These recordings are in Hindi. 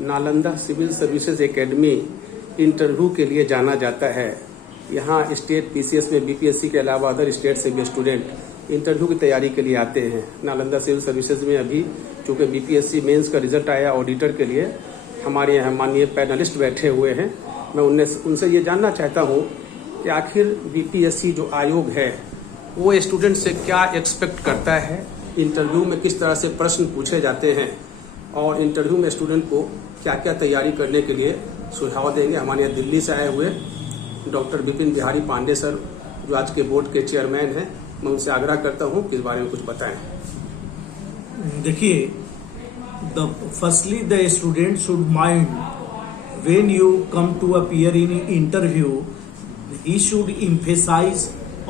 Nalanda civil services academy interview के लिए जाना जाता है। यहाँ स्टेट पीसीएस में बीपीएससी के अलावा अदर स्टेट से भी स्टूडेंट इंटरव्यू की तैयारी के लिए आते हैं। नालंदा सिविल सर्विसेज में अभी चूँकि बीपीएससी मेंस का रिजल्ट आया ऑडिटर के लिए, हमारे यहाँ माननीय पैनलिस्ट बैठे हुए हैं। मैं उनसे ये जानना चाहता हूँ कि आखिर बीपीएससी जो आयोग है वो स्टूडेंट से क्या एक्सपेक्ट करता है, इंटरव्यू में किस तरह से प्रश्न पूछे जाते हैं और इंटरव्यू में स्टूडेंट को क्या क्या तैयारी करने के लिए सुझाव देंगे। हमारे यहाँ दिल्ली से आए हुए डॉक्टर विपिन बिहारी पांडे सर, जो आज के बोर्ड के चेयरमैन हैं, मैं उनसे आग्रह करता हूँ कि इस बारे में कुछ बताएं। देखिए, firstly the student should mind when you come to appear in an interview, he should emphasize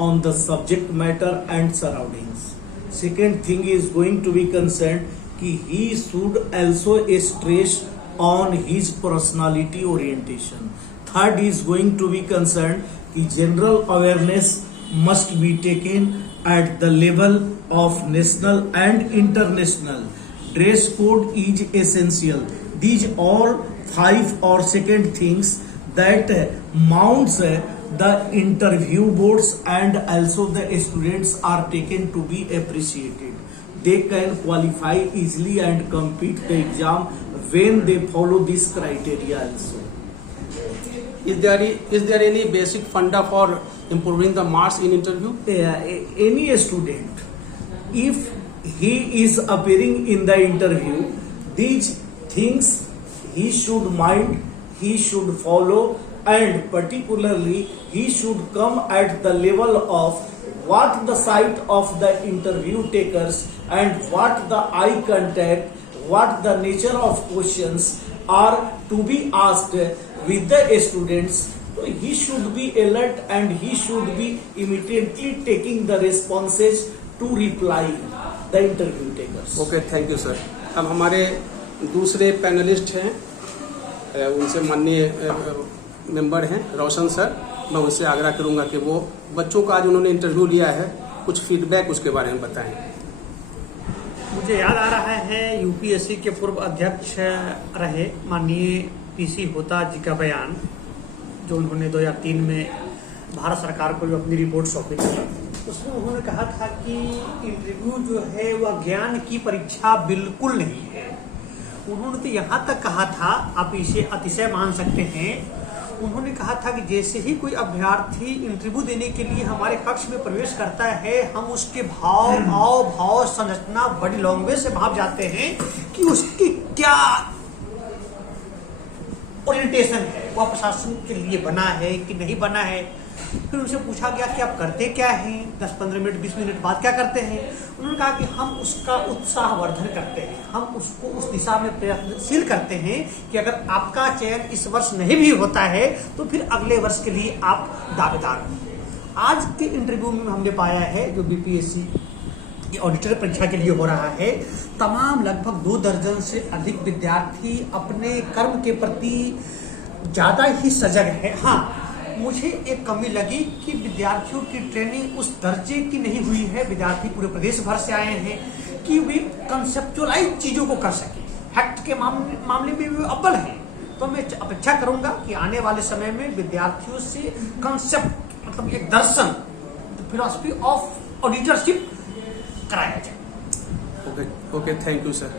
on the subject matter and surroundings. Second thing is going to be concerned कि he should also stress on his personality orientation. Third is going to be concerned कि general awareness must be taken at the level of national and international. Dress code is essential. These all 5 or second things that mounts the interview boards and also the students are taken to be appreciated. They can qualify easily and compete the exam when they follow this criteria also. Is there any basic funda for improving the marks in interview? Any student, if he is appearing in the interview, these things he should mind, he should follow, and particularly he should come at the level of what the sight of the interview takers and what the eye contact, what the nature of questions are to be asked with the students. So he should be alert and he should be immediately taking the responses to reply the interview takers. Okay, thank you sir. अब हमारे दूसरे पैनलिस्ट हैं, उनसे माननीय मेंबर हैं रोशन सर। मैं उनसे आग्रह करूंगा कि वो बच्चों का आज उन्होंने इंटरव्यू लिया है, कुछ फीडबैक उसके बारे में बताएं। मुझे याद आ रहा है यूपीएससी के पूर्व अध्यक्ष रहे माननीय पीसी होता जी का बयान, जो उन्होंने 2003 में भारत सरकार को जो अपनी रिपोर्ट सौंपी थी, उसमें उन्होंने कहा था कि इंटरव्यू जो है वह ज्ञान की परीक्षा बिल्कुल नहीं है। उन्होंने तो यहाँ तक कहा था, आप इसे अतिशय मान सकते हैं, उन्होंने कहा था कि जैसे ही कोई अभ्यर्थी इंटरव्यू देने के लिए हमारे कक्ष में प्रवेश करता है, हम उसके भाव संरचना, बॉडी लैंग्वेज से भाव जाते हैं कि उसकी क्या ओरिएंटेशन है, वह प्रशासन के लिए बना है कि नहीं बना है। फिर उनसे पूछा गया कि आप करते क्या हैं, 10-15 मिनट 20 मिनट बाद क्या करते हैं। उन्होंने कहा कि हम उसका उत्साहवर्धन करते हैं, हम उसको उस दिशा में प्रयत्नशील करते हैं कि अगर आपका चयन इस वर्ष नहीं भी होता है तो फिर अगले वर्ष के लिए आप दावेदार हो। आज के इंटरव्यू में हमने पाया है, जो बीपीएससी की ऑडिटर परीक्षा के लिए हो रहा है, तमाम लगभग 2 दर्जन से अधिक विद्यार्थी अपने कर्म के प्रति ज्यादा ही सजग है। हाँ, मुझे एक कमी लगी कि विद्यार्थियों की ट्रेनिंग उस दर्जे की नहीं हुई है। विद्यार्थी पूरे प्रदेश भर से आए हैं कि वे कंसेप्चुअलाइज चीजों को कर सके, फैक्ट के मामले में वे अव्वल हैं। तो मैं अपेक्षा करूंगा कि आने वाले समय में विद्यार्थियों से कंसेप्ट, मतलब एक दर्शन, फिलॉसफी ऑफ ऑडिटरशिप कराया जाए। Okay, thank you sir.